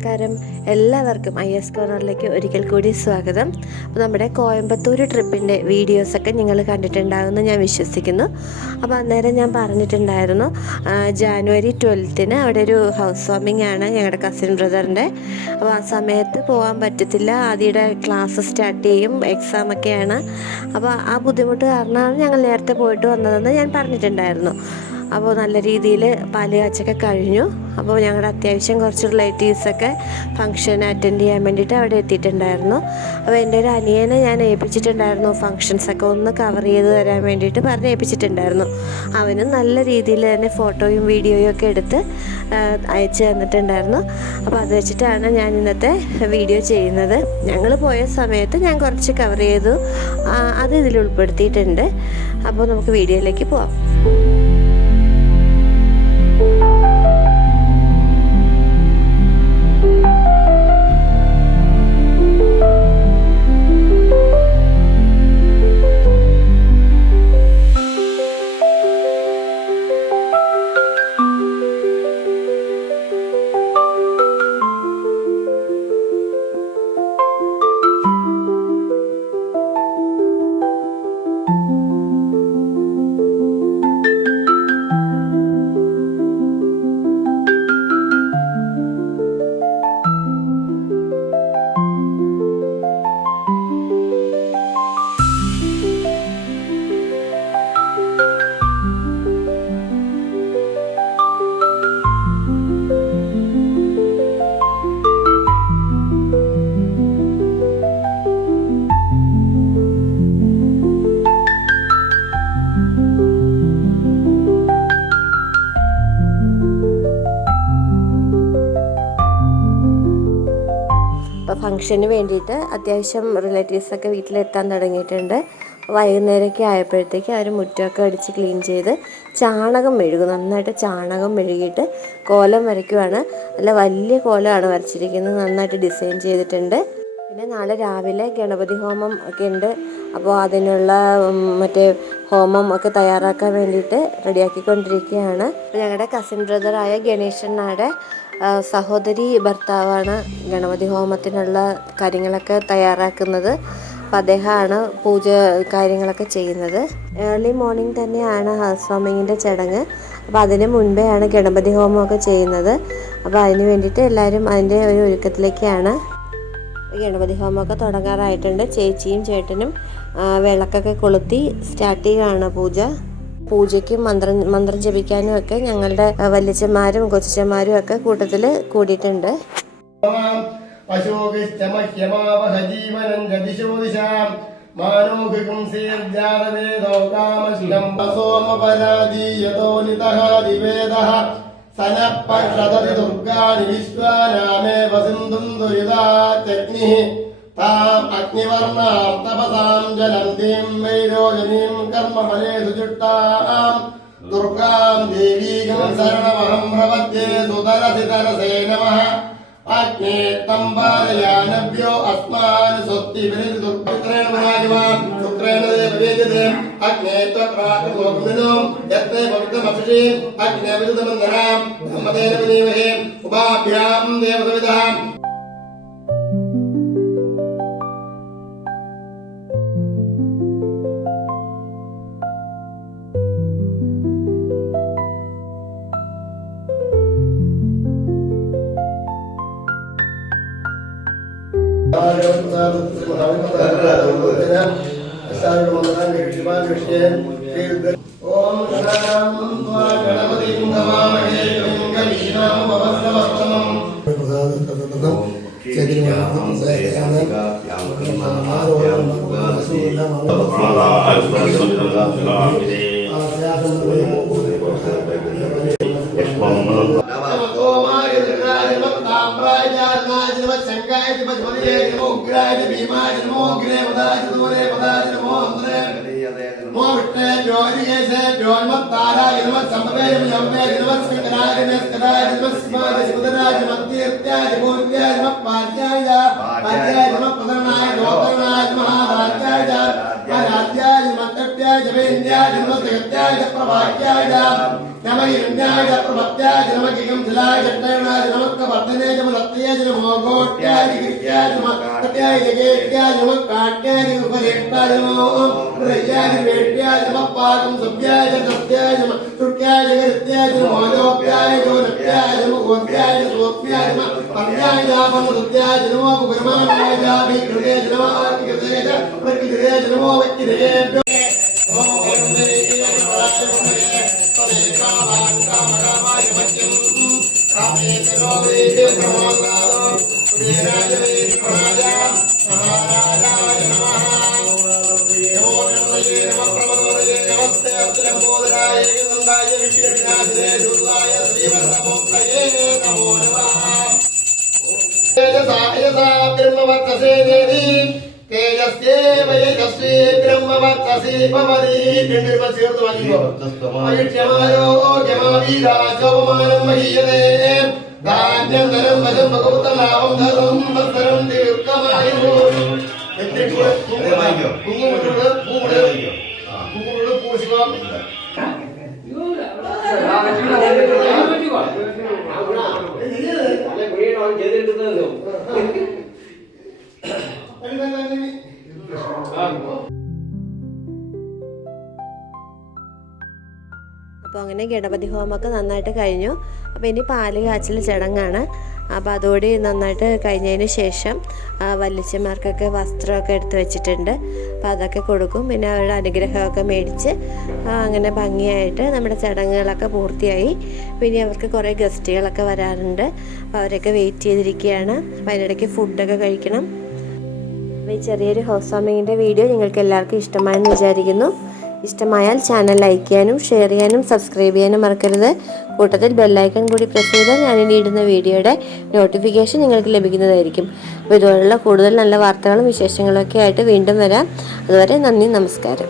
നമസ്കാരം, എല്ലാവർക്കും IS കോർണറിലേക്ക് ഒരിക്കൽ കൂടി സ്വാഗതം. അപ്പോൾ നമ്മുടെ കോയമ്പത്തൂർ ട്രിപ്പിൻ്റെ വീഡിയോസൊക്കെ നിങ്ങൾ കണ്ടിട്ടുണ്ടാകുമെന്ന് ഞാൻ വിശ്വസിക്കുന്നു. അപ്പോൾ അന്നേരം ഞാൻ പറഞ്ഞിട്ടുണ്ടായിരുന്നു ജാനുവരി 12 അവിടെ ഒരു ഹൗസ് വാമിംഗ് ആണ് ഞങ്ങളുടെ കസിൻ ബ്രദറിൻ്റെ. അപ്പോൾ ആ സമയത്ത് പോകാൻ പറ്റത്തില്ല, ആദ്യയുടെ ക്ലാസ് സ്റ്റാർട്ട് ചെയ്യും, എക്സാമൊക്കെയാണ്. അപ്പോൾ ആ ബുദ്ധിമുട്ട് കാരണമാണ് ഞങ്ങൾ നേരത്തെ പോയിട്ട് വന്നതെന്ന് ഞാൻ പറഞ്ഞിട്ടുണ്ടായിരുന്നു. അപ്പോൾ നല്ല രീതിയിൽ പാല് കാച്ചൊക്കെ കഴിഞ്ഞു. അപ്പോൾ ഞങ്ങളുടെ അത്യാവശ്യം കുറച്ച് റിലേറ്റീവ്സൊക്കെ ഫംഗ്ഷൻ അറ്റൻഡ് ചെയ്യാൻ വേണ്ടിയിട്ട് അവിടെ എത്തിയിട്ടുണ്ടായിരുന്നു. അപ്പോൾ എൻ്റെ ഒരു അനിയനെ ഞാൻ ഏൽപ്പിച്ചിട്ടുണ്ടായിരുന്നു ഫങ്ഷൻസൊക്കെ ഒന്ന് കവർ ചെയ്ത് തരാൻ വേണ്ടിയിട്ട് ഏൽപ്പിച്ചിട്ടുണ്ടായിരുന്നു. അവനും നല്ല രീതിയിൽ തന്നെ ഫോട്ടോയും വീഡിയോയും ഒക്കെ എടുത്ത് അയച്ചു തന്നിട്ടുണ്ടായിരുന്നു. അപ്പോൾ അത് വെച്ചിട്ടാണ് ഞാൻ ഇന്നത്തെ വീഡിയോ ചെയ്യുന്നത്. ഞങ്ങൾ പോയ സമയത്ത് ഞാൻ കുറച്ച് കവർ ചെയ്തു, അത് ഇതിൽ ഉൾപ്പെടുത്തിയിട്ടുണ്ട്. അപ്പോൾ നമുക്ക് വീഡിയോയിലേക്ക് പോവാം. ഫംഗ്ഷന് വേണ്ടിയിട്ട് അത്യാവശ്യം റിലേറ്റീവ്സൊക്കെ വീട്ടിലെത്താൻ തുടങ്ങിയിട്ടുണ്ട്. വൈകുന്നേരമൊക്കെ ആയപ്പോഴത്തേക്ക് അവർ മുറ്റമൊക്കെ അടിച്ച് ക്ലീൻ ചെയ്ത് ചാണകം മെഴുകും, നന്നായിട്ട് ചാണകം മെഴുകിയിട്ട് കോലം വരയ്ക്കുവാണ്. നല്ല വലിയ കോലമാണ് വരച്ചിരിക്കുന്നത്, നന്നായിട്ട് ഡിസൈൻ ചെയ്തിട്ടുണ്ട്. പിന്നെ നാളെ രാവിലെ ഗണപതി ഹോമം ഒക്കെ ഉണ്ട്. അപ്പോൾ അതിനുള്ള ഹോമം ഒക്കെ തയ്യാറാക്കാൻ വേണ്ടിയിട്ട് റെഡിയാക്കിക്കൊണ്ടിരിക്കുകയാണ്. ഞങ്ങളുടെ കസിൻ ബ്രദറായ ഗണേശനാടെ സഹോദരി ഭർത്താവാണ് ഗണപതി ഹോമത്തിനുള്ള കാര്യങ്ങളൊക്കെ തയ്യാറാക്കുന്നത്. അപ്പം അദ്ദേഹമാണ് പൂജ കാര്യങ്ങളൊക്കെ ചെയ്യുന്നത്. ഏർലി മോർണിംഗ് തന്നെയാണ് ഹൗസ് വാമിങ്ങിൻ്റെ ചടങ്ങ്. അപ്പോൾ അതിന് മുൻപെയാണ് ഗണപതി ഹോമമൊക്കെ ചെയ്യുന്നത്. അപ്പോൾ അതിന് വേണ്ടിയിട്ട് എല്ലാവരും അതിൻ്റെ ഒരു ഒരുക്കത്തിലേക്കാണ്. ഗണപതി ഹോമമൊക്കെ തുടങ്ങാറായിട്ടുണ്ട്. ചേച്ചിയും ചേട്ടനും വിളക്കൊക്കെ കൊളുത്തി സ്റ്റാർട്ട് ചെയ്യുകയാണ് പൂജയ്ക്കും മന്ത്രം ജപിക്കാനും ഒക്കെ ഞങ്ങളുടെ വല്യച്ഛന്മാരും കൊച്ചന്മാരും ഒക്കെ കൂട്ടത്തിൽ കൂടിയിട്ടുണ്ട്. താം അഗ്നിവർണ്ണാം തപസാം ജലന്തീം വൈരോജനീം കർമ്മഫലേഷു ചുട്ടാം ദുർഗാം ദേവീകം ശരണമഹം പ്രപദ്യേ സുതരസിതരസേ നമഃ. അഗ്നേ തം പാലയാനഭ്യോ അസ്മാൻ സ്വസ്തിഭിർ ദുർപുത്രേണ മഹാജിമാം ശുക്രേണ ദേവവേദ്യതേ അഗ്നേ ത്വക്രാകൃതോഗ്നിനോ യത്രേ പവിത്രമഭിഷേം അഗ്നേ വിരുദ്ധമന്ദനാം ബ്രഹ്മദേന വിനീമഹേ ഉപാഭ്യാം ദേവസവിധാം. नमः इन्द्राय प्रभत्याय नमः किं शिलाय चट्टणाय नमः कवर्धने नमः सत्याय नमः गोट्याय गिरित्याय नमः सत्याय जगेत्याय नमः काट्याय उपरेष्टाय नमः रय्याय वेट्याय नमः पाकं सभ्याय सत्याय नमः सुट्याय जगत्याय नमः जोप्याय जोनप्याय नमः गोप्याय सोप्याय नमः पद्याय नामं सत्याय नमः गुरुमानाय जाभि कृते नमः कृते प्रकृते नमः वक्तिरे तेजस्वी ब्रह्मवर्चसी भवति वीराजोपमानं महीयते धान्यं धनं वशं भगवतलाभं धनं वत्सरं दीर्घमायुः അപ്പോൾ അങ്ങനെ ഗണപതി ഹോമമൊക്കെ നന്നായിട്ട് കഴിഞ്ഞു. അപ്പോൾ ഇനി പാല് കാച്ചൽ ചടങ്ങാണ്. അപ്പോൾ അതോടെ നന്നായിട്ട് കഴിഞ്ഞതിന് ശേഷം വല്യച്ഛന്മാർക്കൊക്കെ വസ്ത്രമൊക്കെ എടുത്ത് വെച്ചിട്ടുണ്ട്. അപ്പോൾ അതൊക്കെ കൊടുക്കും. പിന്നെ അവരുടെ അനുഗ്രഹമൊക്കെ മേടിച്ച് അങ്ങനെ ഭംഗിയായിട്ട് നമ്മുടെ ചടങ്ങുകളൊക്കെ പൂർത്തിയായി. പിന്നെ അവർക്ക് കുറേ ഗസ്റ്റുകളൊക്കെ വരാറുണ്ട്. അപ്പോൾ അവരൊക്കെ വെയിറ്റ് ചെയ്തിരിക്കുകയാണ്. അപ്പോൾ അതിനിടയ്ക്ക് ഫുഡൊക്കെ കഴിക്കണം. അപ്പോൾ ഈ ചെറിയൊരു ഹൗസ് വാമിങ്ങിൻ്റെ വീഡിയോ നിങ്ങൾക്ക് എല്ലാവർക്കും ഇഷ്ടമായെന്ന് വിചാരിക്കുന്നു. ഇഷ്ടമായാൽ ചാനൽ ലൈക്ക് ചെയ്യാനും ഷെയർ ചെയ്യാനും സബ്സ്ക്രൈബ് ചെയ്യാനും മറക്കരുത്. കൂട്ടത്തിൽ ബെല്ലൈക്കൺ കൂടി പ്രസ് ചെയ്താൽ ഞാനിനി ഇടുന്ന വീഡിയോയുടെ നോട്ടിഫിക്കേഷൻ നിങ്ങൾക്ക് ലഭിക്കുന്നതായിരിക്കും. അപ്പോൾ ഇതുപോലുള്ള കൂടുതൽ നല്ല വാർത്തകളും വിശേഷങ്ങളൊക്കെ ആയിട്ട് വീണ്ടും വരാം. അതുവരെ നന്ദി, നമസ്കാരം.